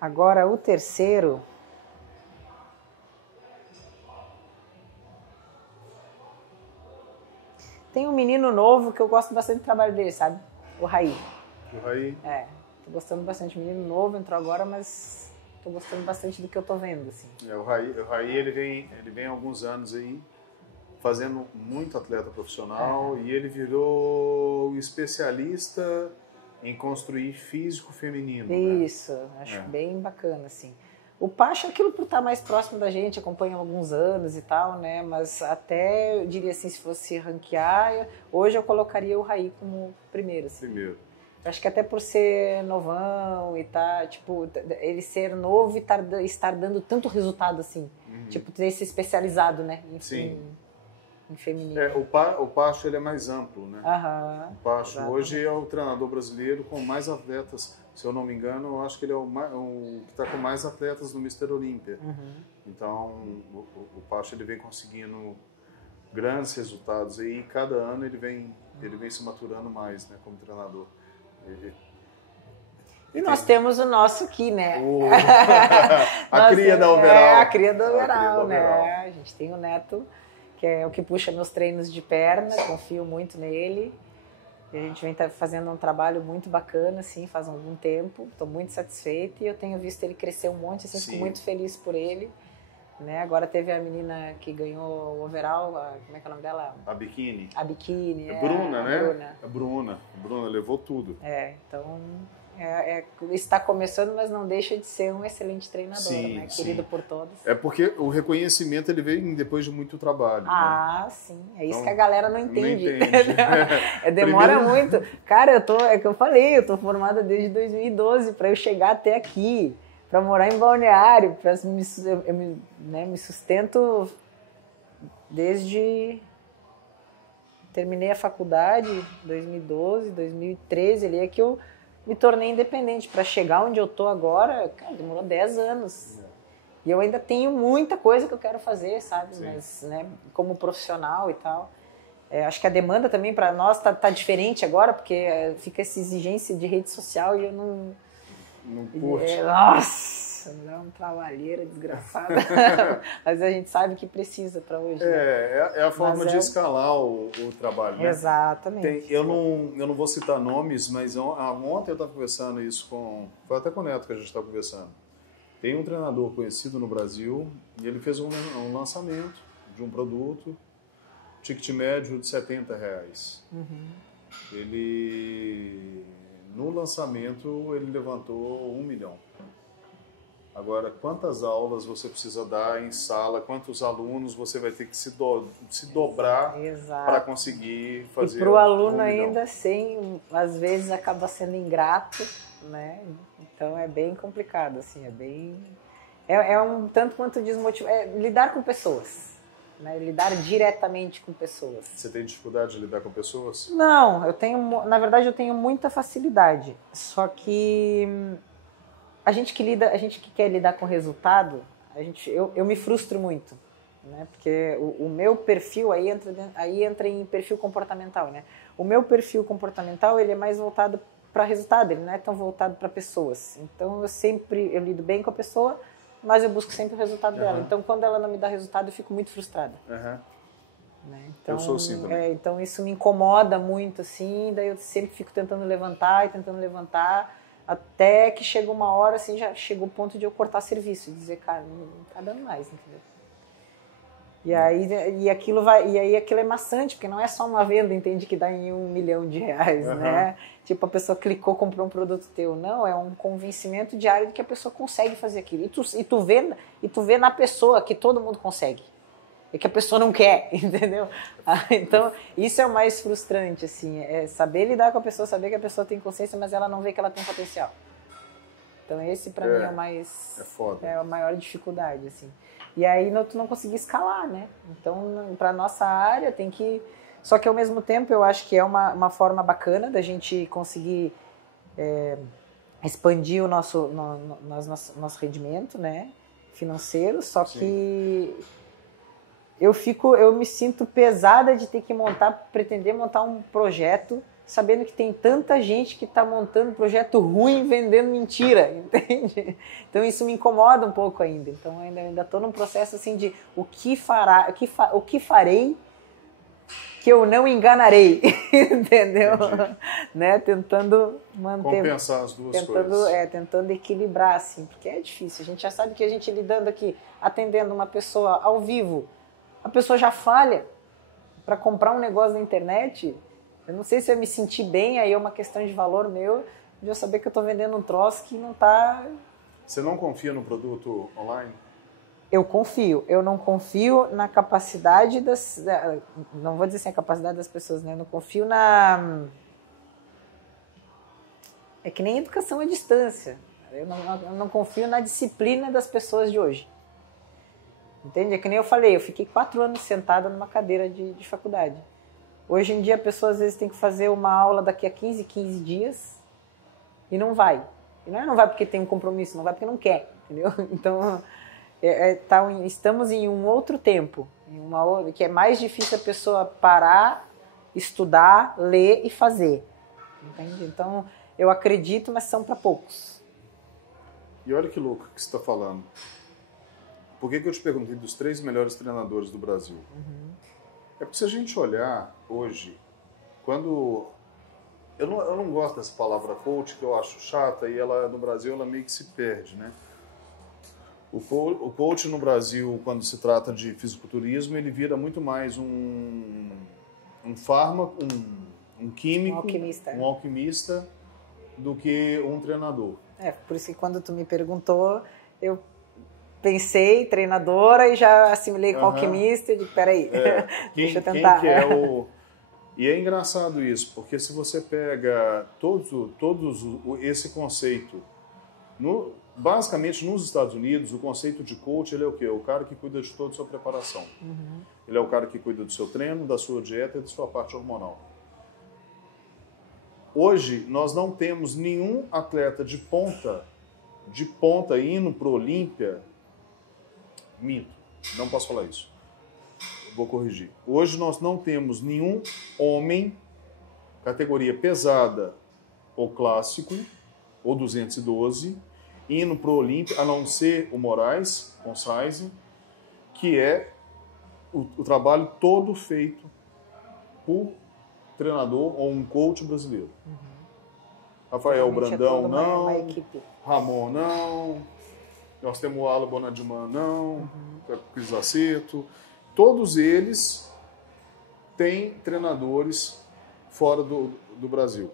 Agora, o terceiro... Tem um menino novo que eu gosto bastante do trabalho dele, sabe? O Raí. O Raí. Tô gostando bastante. Menino novo, entrou agora, mas tô gostando bastante do que eu tô vendo, assim. O Raí ele vem há alguns anos aí fazendo muito atleta profissional e ele virou especialista em construir físico feminino. Isso, né? Acho bem bacana, assim. O Pacho, aquilo por estar mais próximo da gente, acompanha há alguns anos e tal, né? Mas até, eu diria assim, se fosse ranquear, hoje eu colocaria o Raí como primeiro, assim. Primeiro. Acho que até por ser novão e tá, tipo, ele ser novo e estar dando tanto resultado, assim. Tipo, ter se especializado, né? Em feminino. O Pacho, ele é mais amplo, né? O Pacho, exatamente. hoje é o treinador brasileiro com mais atletas. Se eu não me engano, eu acho que ele é o que está com mais atletas no Mr. Olímpia. Então, o Pacho, ele vem conseguindo grandes resultados aí, e cada ano ele vem se maturando mais, né, como treinador. E nós temos o nosso aqui, né? A cria da Overall. A cria do Overall, né? A gente tem o Neto, que é o que puxa meus treinos de perna, confio muito nele. E a gente vem fazendo um trabalho muito bacana, assim, faz algum tempo. Estou muito satisfeita e eu tenho visto ele crescer um monte, assim, fico muito feliz por ele. Né? Agora teve a menina que ganhou o overall, como é que é o nome dela? A Biquíni. A Biquíni. Bruna, né? Bruna. A Bruna. A Bruna levou tudo. Então está começando, mas não deixa de ser um excelente treinador, né? Querido por todos. É porque o reconhecimento ele vem depois de muito trabalho. Ah, né? Sim. É isso então, que a galera não entende. Não entende. Demora muito. Cara, é que eu falei, eu tô formada desde 2012 para eu chegar até aqui, para morar em Balneário, eu me sustento desde... Terminei a faculdade em 2012, 2013, ali é que eu me tornei independente. Para chegar onde eu tô agora, cara, demorou 10 anos. E eu ainda tenho muita coisa que eu quero fazer, sabe? Sim. Mas, né, como profissional e tal. Acho que a demanda também para nós tá diferente agora, porque fica essa exigência de rede social e eu não... Não curte. Nossa, me dá uma trabalheira desgraçada. Mas a gente sabe que precisa para hoje. Né? É a forma de escalar o trabalho. Né? Exatamente. Eu não vou citar nomes, mas ontem eu estava conversando isso foi até com o Neto que a gente estava conversando. Tem um treinador conhecido no Brasil e ele fez um lançamento de um produto, ticket médio de R$70. No lançamento, ele levantou 1 milhão. Agora, quantas aulas você precisa dar em sala, quantos alunos você vai ter que se dobrar para conseguir fazer. E para o aluno ainda assim, às vezes acaba sendo ingrato, né? Então é bem complicado, assim, é um tanto quanto desmotivado. Lidar com pessoas. Né, lidar diretamente com pessoas. Você tem dificuldade de lidar com pessoas? Não, na verdade eu tenho muita facilidade. Só que a gente que quer lidar com resultado, eu me frustro muito, né? Porque o meu perfil aí entra em perfil comportamental, né? O meu perfil comportamental ele é mais voltado para resultado, ele não é tão voltado para pessoas. Então eu lido bem com a pessoa, mas eu busco sempre o resultado dela. Então, quando ela não me dá resultado, eu fico muito frustrada. Né? Então, eu sou assim também. Então, isso me incomoda muito, assim. Daí eu sempre fico tentando levantar, até que chega uma hora, assim, já chegou o ponto de eu cortar serviço. E dizer, cara, não tá dando mais, entendeu? E aí aquilo é maçante, porque não é só uma venda, entende, que dá em R$1 milhão, né? Tipo, a pessoa clicou, comprou um produto teu. Não, é um convencimento diário de que a pessoa consegue fazer aquilo. E tu vê na pessoa que todo mundo consegue. E que a pessoa não quer, entendeu? Então, isso é o mais frustrante, assim. É saber lidar com a pessoa, saber que a pessoa tem consciência, mas ela não vê que ela tem potencial. Então, esse pra mim é o mais... É foda. É a maior dificuldade, assim. E aí tu não conseguir escalar, né? Então, para nossa área tem que... Só que ao mesmo tempo eu acho que é uma forma bacana da gente conseguir expandir o nosso rendimento, né? Financeiro, só que eu me sinto pesada de ter que pretender montar um projeto, sabendo que tem tanta gente que está montando projeto ruim, vendendo mentira, entende? Então isso me incomoda um pouco ainda. Então ainda estou num processo assim de o que farei que eu não enganarei, entendeu? Né? Tentando manter... Compensar as duas coisas. Tentando equilibrar, assim, porque é difícil. A gente já sabe que a gente lidando aqui, atendendo uma pessoa ao vivo, a pessoa já falha para comprar um negócio na internet. Eu não sei se eu me senti bem, aí é uma questão de valor meu, de eu saber que eu estou vendendo um troço que não está... Você não confia no produto online? Eu confio. Eu não confio na capacidade não vou dizer assim a capacidade das pessoas, né? Eu não confio na... É que nem educação à distância. Eu não confio na disciplina das pessoas de hoje. Entende? É que nem eu falei, eu fiquei 4 anos sentada numa cadeira de faculdade. Hoje em dia a pessoa às vezes tem que fazer uma aula daqui a 15 dias e não vai. E não vai porque tem um compromisso, não vai porque não quer, entendeu? Então, estamos em um outro tempo, que é mais difícil a pessoa parar, estudar, ler e fazer. Entende? Então, eu acredito, mas são para poucos. E olha que louco que você está falando. Por que eu te perguntei dos 3 melhores treinadores do Brasil? É porque se a gente olhar hoje, quando... Eu não gosto dessa palavra coach, que eu acho chata, e ela no Brasil ela meio que se perde, né? O coach no Brasil, quando se trata de fisiculturismo, ele vira muito mais um fármaco, um químico, um alquimista, do que um treinador. Por isso que quando tu me perguntou, eu pensei treinadora e já assimilei com alquimista e digo, peraí, deixa eu tentar. E é engraçado isso, porque se você pega todos esse conceito, basicamente nos Estados Unidos, o conceito de coach, ele é o quê? O cara que cuida de toda a sua preparação. Ele é o cara que cuida do seu treino, da sua dieta e da sua parte hormonal. Hoje, nós não temos nenhum atleta de ponta indo para o Olímpia. Minto, não posso falar isso. Vou corrigir. Hoje nós não temos nenhum homem, categoria pesada ou clássico, ou 212, indo para o Olímpia, a não ser o Moraes, com size, que é o trabalho todo feito por treinador ou um coach brasileiro. Rafael Brandão, não. Uma equipe. Ramon, não. Nós temos o Ala Bonadiman, não. Cris Laceto. Todos eles têm treinadores fora do Brasil.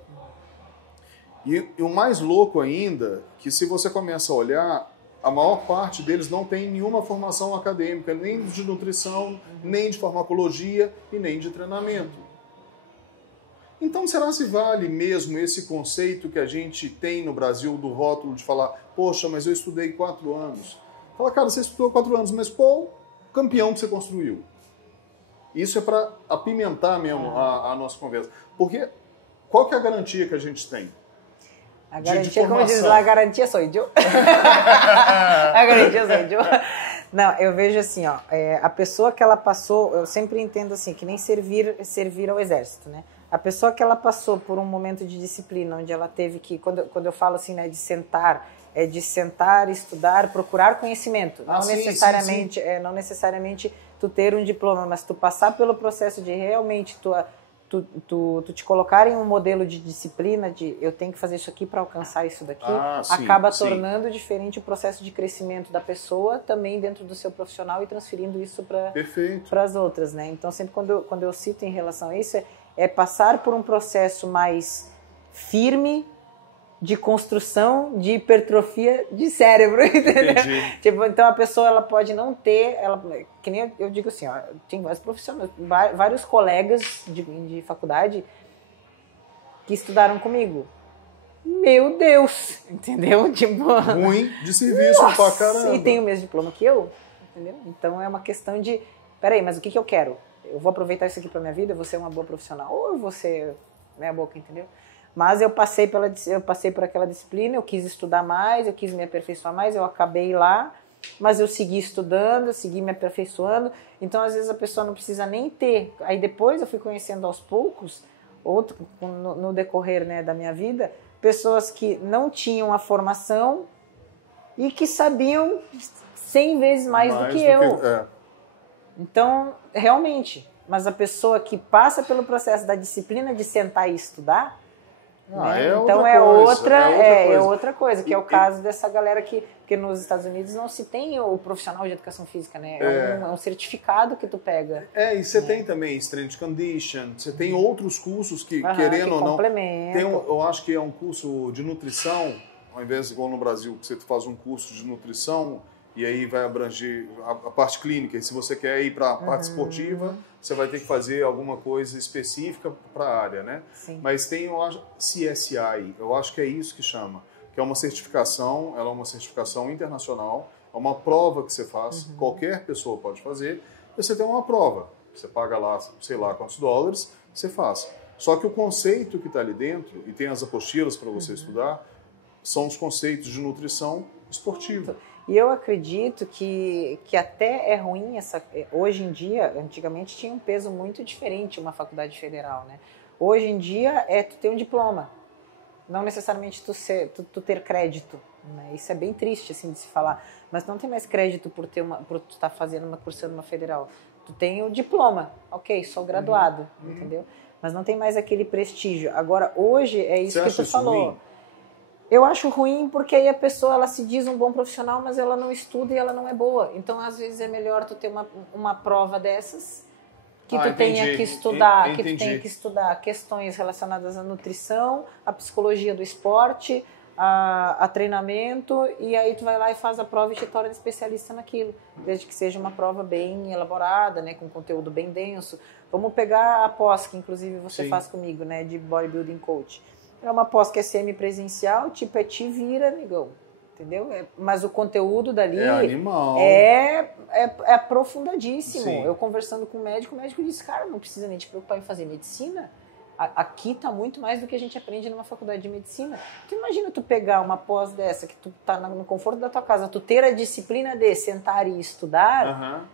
E o mais louco ainda, que se você começa a olhar, a maior parte deles não tem nenhuma formação acadêmica, nem de nutrição, nem de farmacologia e nem de treinamento. Então, será se vale mesmo esse conceito que a gente tem no Brasil do rótulo de falar, poxa, mas eu estudei 4 anos. Fala, cara, você estudou 4 anos, mas qual campeão que você construiu? Isso é para apimentar mesmo a nossa conversa. Porque qual que é a garantia que a gente tem? A garantia, como diz lá, a garantia sou eu. A garantia sou eu. Não, eu vejo assim, ó, a pessoa que ela passou, eu sempre entendo assim, que nem servir ao exército, né? A pessoa que ela passou por um momento de disciplina, onde ela teve que, quando eu falo assim, né, de sentar, estudar, procurar conhecimento. Não necessariamente, não necessariamente tu ter um diploma, mas tu passar pelo processo de realmente tu te colocar em um modelo de disciplina, de eu tenho que fazer isso aqui para alcançar isso daqui, acaba tornando diferente o processo de crescimento da pessoa também dentro do seu profissional e transferindo isso para as outras, né? Então, sempre quando eu cito em relação a isso, é passar por um processo mais firme de construção de hipertrofia de cérebro, entendeu? Tipo, então a pessoa ela pode não ter, que nem eu digo assim, ó, tem vários profissionais, vários colegas de faculdade que estudaram comigo. Meu Deus, entendeu? Tipo, ruim de serviço pra caramba. E tem o mesmo diploma que eu, entendeu? Então é uma questão de, peraí, mas o que eu quero? Eu vou aproveitar isso aqui pra minha vida, eu vou ser uma boa profissional, ou eu vou ser meia boca, entendeu? Mas eu passei por aquela disciplina, eu quis estudar mais, eu quis me aperfeiçoar mais, eu acabei lá mas eu segui estudando, eu segui me aperfeiçoando. Então, às vezes, a pessoa não precisa nem ter. Aí depois eu fui conhecendo aos poucos, no decorrer, né, da minha vida, pessoas que não tinham a formação e que sabiam 100 vezes mais do que eu. Então, realmente, mas a pessoa que passa pelo processo da disciplina de sentar e estudar, né? Então é outra coisa, que é o caso dessa galera porque nos Estados Unidos não se tem o profissional de educação física, né? É um certificado que tu pega. E você tem também strength condition, você tem outros cursos que, querendo ou não, eu acho que é um curso de nutrição, ao invés de igual no Brasil, que você faz um curso de nutrição e aí vai abranger a parte clínica. E se você quer ir para a parte esportiva, você vai ter que fazer alguma coisa específica para a área, né? Sim. Mas tem, eu acho, CSI, eu acho que é isso que chama, que é uma certificação, ela é uma certificação internacional, é uma prova que você faz, qualquer pessoa pode fazer, e você tem uma prova, você paga lá, sei lá quantos dólares, você faz. Só que o conceito que está ali dentro, e tem as apostilas para você estudar, são os conceitos de nutrição esportiva. E eu acredito que até é ruim hoje em dia, antigamente tinha um peso muito diferente uma faculdade federal, né? Hoje em dia tu ter um diploma, não necessariamente tu ter crédito, né? Isso é bem triste assim de se falar, mas não tem mais crédito por tu estar cursando uma federal. Tu tem o diploma, ok, sou graduado, entendeu? Mas não tem mais aquele prestígio. Agora hoje é isso que tu falou. Ruim? Eu acho ruim porque aí a pessoa ela se diz um bom profissional, mas ela não estuda e ela não é boa. Então, às vezes, é melhor tu ter uma prova dessas que tu tenha que estudar, que tu tenha que estudar questões relacionadas à nutrição, à psicologia do esporte, a treinamento, e aí tu vai lá e faz a prova e te torna especialista naquilo, desde que seja uma prova bem elaborada, né, com conteúdo bem denso. Vamos pegar a pós, que inclusive você faz comigo, né, de bodybuilding coach. É uma pós que é semi-presencial, tipo, te vira, amigão, entendeu? Mas o conteúdo dali é aprofundadíssimo. Sim. Eu conversando com o médico disse, cara, não precisa nem te preocupar em fazer medicina. Aqui tá muito mais do que a gente aprende numa faculdade de medicina. Tu imagina tu pegar uma pós dessa, que tu tá no conforto da tua casa, tu ter a disciplina de sentar e estudar...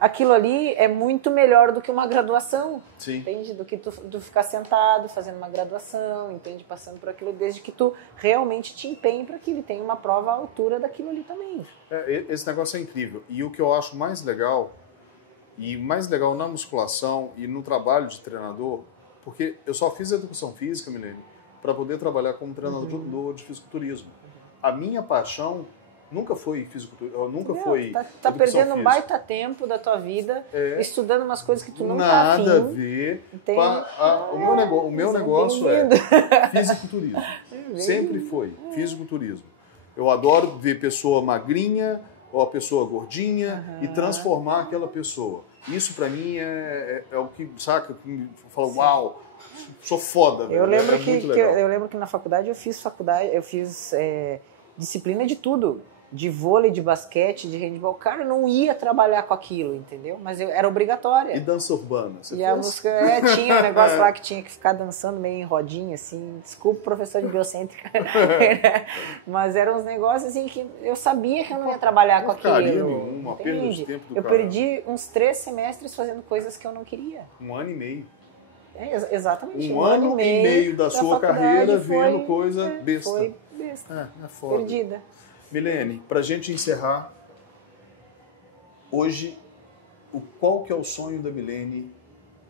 Aquilo ali é muito melhor do que uma graduação, entende? Do que tu ficar sentado fazendo uma graduação, entende? Passando por aquilo, desde que tu realmente te empenhe para aquilo e tenha uma prova à altura daquilo ali também. Esse negócio é incrível. E o que eu acho mais legal na musculação e no trabalho de treinador, porque eu só fiz educação física, Milene, para poder trabalhar como treinador de fisiculturismo. A minha paixão nunca foi fisiculturismo, nunca foi tá perdendo um baita tempo da tua vida estudando umas coisas que tu não tá afim. Nada a ver. O meu negócio é fisiculturismo. Sempre foi fisiculturismo. Eu adoro ver pessoa magrinha ou a pessoa gordinha e transformar aquela pessoa. Isso pra mim é o que, saca? Eu falo, uau, sou foda, velho. Eu lembro que na faculdade eu fiz disciplina de tudo. De vôlei, de basquete, de handebol. Cara, eu não ia trabalhar com aquilo, entendeu? Mas era obrigatória. E dança urbana? A música, tinha um negócio lá que tinha que ficar dançando meio em rodinha, assim. Desculpa, professor de biocêntrica. Mas eram uns negócios assim que eu sabia que eu não ia trabalhar com aquilo. Uma perda de tempo do Eu perdi uns 3 semestres fazendo coisas que eu não queria. 1 ano e meio. Exatamente. Um ano e meio da sua carreira vendo coisa besta. Foi besta. Foda. Perdida. Milene, para a gente encerrar, hoje, qual que é o sonho da Milene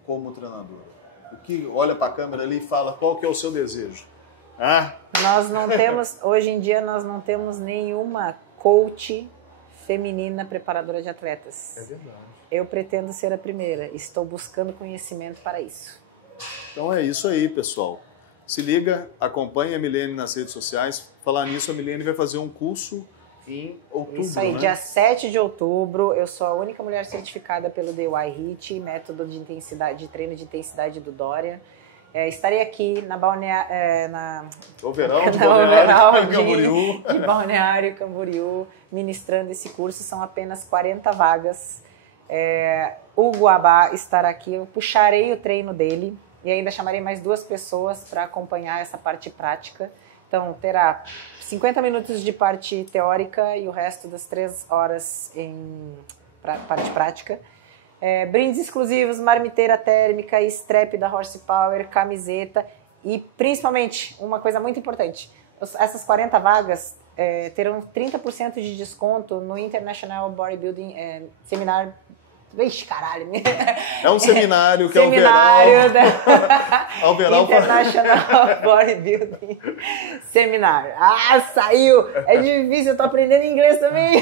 como treinadora? O que olha para a câmera ali e fala qual que é o seu desejo? Nós não temos, hoje em dia, nós não temos nenhuma coach feminina preparadora de atletas. É verdade. Eu pretendo ser a primeira. Estou buscando conhecimento para isso. Então é isso aí, pessoal. Se liga, acompanhe a Milene nas redes sociais. Falar nisso, a Milene vai fazer um curso em outubro, Isso aí, dia 7 de outubro. Eu sou a única mulher certificada pelo DY HIIT, método de treino de intensidade do Dória. Estarei aqui na de Balneário Camboriú, ministrando esse curso. São apenas 40 vagas. O Guabá estará aqui, eu puxarei o treino dele. E ainda chamarei mais 2 pessoas para acompanhar essa parte prática. Então, terá 50 minutos de parte teórica e o resto das 3 horas em parte prática. Brindes exclusivos, marmiteira térmica, strap da Horsepower, camiseta e, principalmente, uma coisa muito importante, essas 40 vagas terão 30% de desconto no International Bodybuilding Seminar. Vixe, caralho. É um seminário que seminário é o Overall. International Bodybuilding Seminar. Ah, saiu! É difícil, eu tô aprendendo inglês também.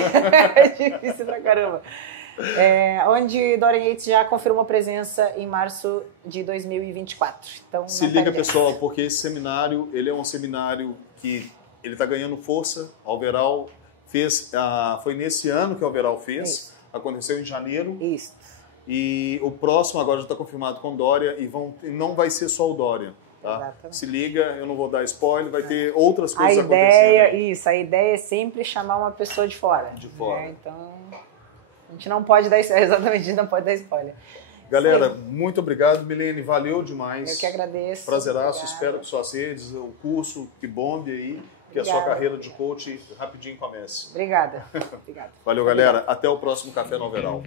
É difícil pra caramba. Onde Dorian Yates já confirmou presença em março de 2024. Então, se liga, pessoal, porque esse seminário, ele é um seminário que ele está ganhando força. A Overall fez, foi nesse ano que a Overall fez. Isso. Aconteceu em janeiro. Isso. E o próximo agora já está confirmado com Dória e não vai ser só o Dória. Tá? Exatamente. Se liga, eu não vou dar spoiler, vai ter outras coisas acontecendo. Isso, a ideia é sempre chamar uma pessoa de fora. De fora. Então, a gente não pode dar exatamente, a gente não pode dar spoiler. Galera, muito obrigado, Milene, valeu demais. Eu que agradeço. Prazeraço, espero que suas redes, o curso, que bombe aí, que a sua carreira de coach rapidinho comece. Obrigada. Valeu, galera. Até o próximo Café no Overall.